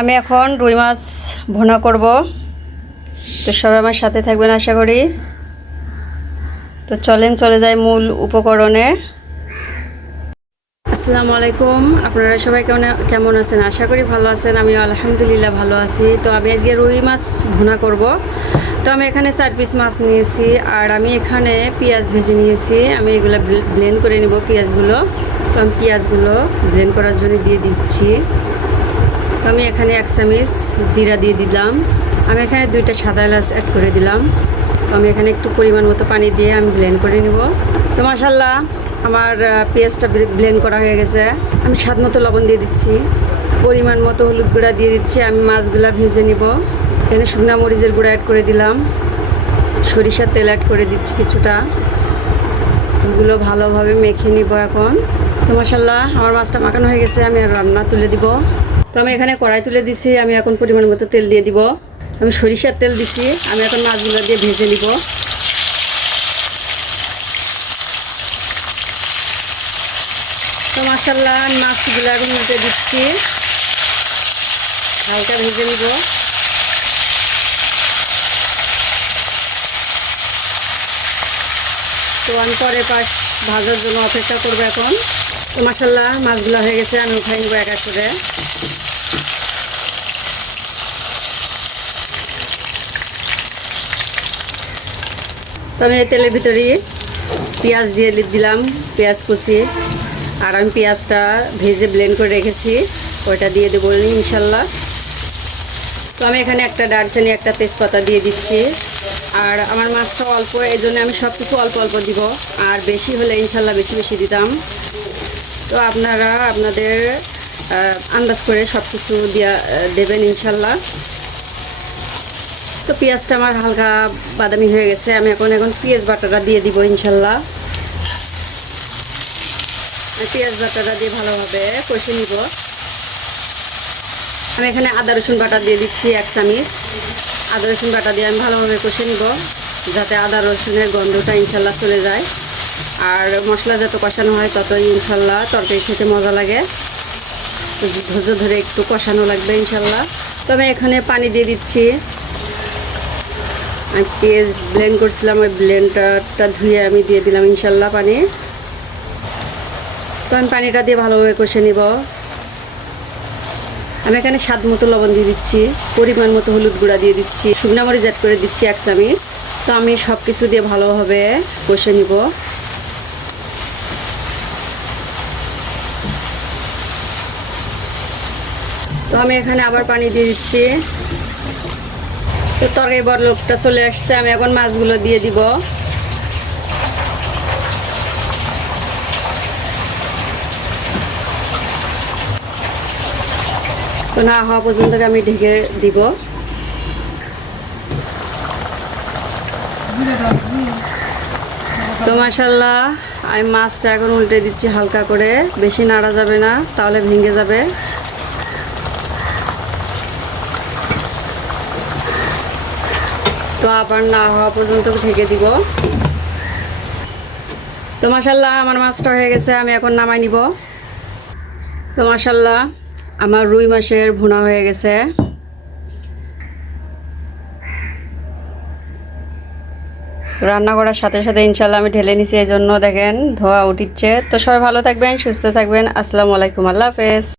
আমি এখন রুই মাছ ভোনা করব। তো সবাই আমার সাথে থাকবেন আশা করি। তো চলেন, চলে যাই মূল উপকরণে। আসসালামু আলাইকুম। আপনারা সবাই কেমন কেমন আছেন? আশা করি ভালো আছেন। আমি আলহামদুলিল্লাহ ভালো আছি। তো আমি আজকে রুই মাছ ভুনা করব। তো আমি এখানে চার পিস মাছ নিয়েছি আর আমি এখানে পেঁয়াজ ভেজে নিয়েছি। আমি এগুলো ব্লেন্ড করে নিব পেঁয়াজগুলো। তো আমি পেঁয়াজগুলো ব্লেন্ড করার জন্য দিয়ে দিচ্ছি। তো আমি এখানে এক চামিচ জিরা দিয়ে দিলাম। আমি এখানে দুইটা সাদা এলাচ অ্যাড করে দিলাম। তো আমি এখানে একটু পরিমাণ মতো পানি দিয়ে আমি ব্লেন্ড করে নিব। তো মাসাল্লাহ আমার পেঁয়াজটা ব্লেন্ড করা হয়ে গেছে। আমি স্বাদ মতো লবণ দিয়ে দিচ্ছি। পরিমাণ মতো হলুদ গুঁড়া দিয়ে দিচ্ছি। আমি মাছগুলা ভেজে নিব। এখানে শুকনা মরিচের গুঁড়া অ্যাড করে দিলাম। সরিষার তেল অ্যাড করে দিচ্ছি কিছুটা। মাছগুলো ভালোভাবে মেখে নিব এখন। তো মশাল্লাহ আমার মাছটা মাখানো হয়ে গেছে। আমি আর রান্না তুলে দিব। তো আমি এখানে কড়াই তুলে দিছি, আমি এখন পরিমাণ মতো তেল দিয়ে দিব। আমি সরিষার তেল দিছি, আমি এখন মাছগুলো দিয়ে ভেজে নিব। তো মাসাল্লাহ মাছগুলো এখন উল্টে দিচ্ছি। হালকা ভেজে নিব। তো আমি পরে পাশ ভাজার জন্য অপেক্ষা করব এখন। তো মাসাল্লাহ মাছগুলো হয়ে গেছে, আমি উঠাই নিবো এক করে। তো আমি তেলের ভিতরে পেঁয়াজ দিয়ে দিলাম, পেঁয়াজ কুচি। আর আমি পেঁয়াজটা ভেজে ব্লেন্ড করে রেখেছি, ওইটা দিয়ে দেবো ইনশাল্লাহ তো আমি এখানে একটা দারচিনি, একটা তেজপাতা দিয়ে দিচ্ছি। আর আমার মাছটা অল্প, এই জন্য আমি সব কিছু অল্প অল্প দিব। আর বেশি হলে ইনশাল্লাহ বেশি বেশি দিতাম। তো আপনারা আপনাদের আন্দাজ করে সব কিছু দিয়া দেবেন ইনশাল্লাহ। তো পেঁয়াজটা আমার হালকা বাদামি হয়ে গেছে, আমি এখন এখন পেঁয়াজ বাটাটা দিয়ে দিব ইনশাল্লাহ। পেঁয়াজ বাটাটা দিয়ে ভালোভাবে কষে নিব। আমি এখানে আদা, রসুন বাটা দিয়ে দিচ্ছি এক চামিচ। আদা, রসুন বাটা দিয়ে আমি ভালোভাবে কষে নিব, যাতে আদা, রসুনের গন্ধটা ইনশাল্লাহ চলে যায়। আর মশলা যত কষানো হয় ততই ইনশাল্লাহ তরকারি খেতে মজা লাগে। ধৈর্য ধরে একটু কষানো লাগবে ইনশাল্লাহ। তো আমি এখানে পানি দিয়ে দিচ্ছি। আর পেঁয়াজ ব্লেন্ড করছিলাম, ওই ব্লেন্ডারটা ধুয়ে আমি দিয়ে দিলাম ইনশাল্লাহ পানি। তো আমি পানিটা দিয়ে ভালোভাবে কষে নিব। আমি এখানে স্বাদ মতো লবণ দিয়ে দিচ্ছি, পরিমাণ মতো হলুদ গুঁড়া দিয়ে দিচ্ছি, শুকনা মরিচ অ্যাড করে দিচ্ছি এক চামিচ। তো আমি সব কিছু দিয়ে ভালোভাবে কষে নিব। তো আমি এখানে আবার পানি দিয়ে দিচ্ছি। তো তরকারি বড় লোকটা চলে আসছে, আমি এখন মাছগুলো দিয়ে দিব। তো না হওয়া পর্যন্ত আমি ঢেকে দিব। তো মাসাল্লাহ আমি মাছটা এখন উল্টে দিচ্ছি হালকা করে, বেশি নাড়া যাবে না, তাহলে ভেঙে যাবে। তো আবার না হওয়া পর্যন্ত ঢেকে দিব। তো মাসাল্লাহ আমার মাছটা হয়ে গেছে, আমি এখন নামাই নিব। তো মাসাল্লাহ আমার রুই মাছের ভুনা হয়ে গেছে। রান্না করার সাথে সাথে ইনশাল্লাহ আমি ঢেলে নিছি, এই জন্য দেখেন ধোয়া উঠিচ্ছে। তো সবাই ভালো থাকবেন, সুস্থ থাকবেন। আসসালামু আলাইকুম, আল্লাহ হাফেজ।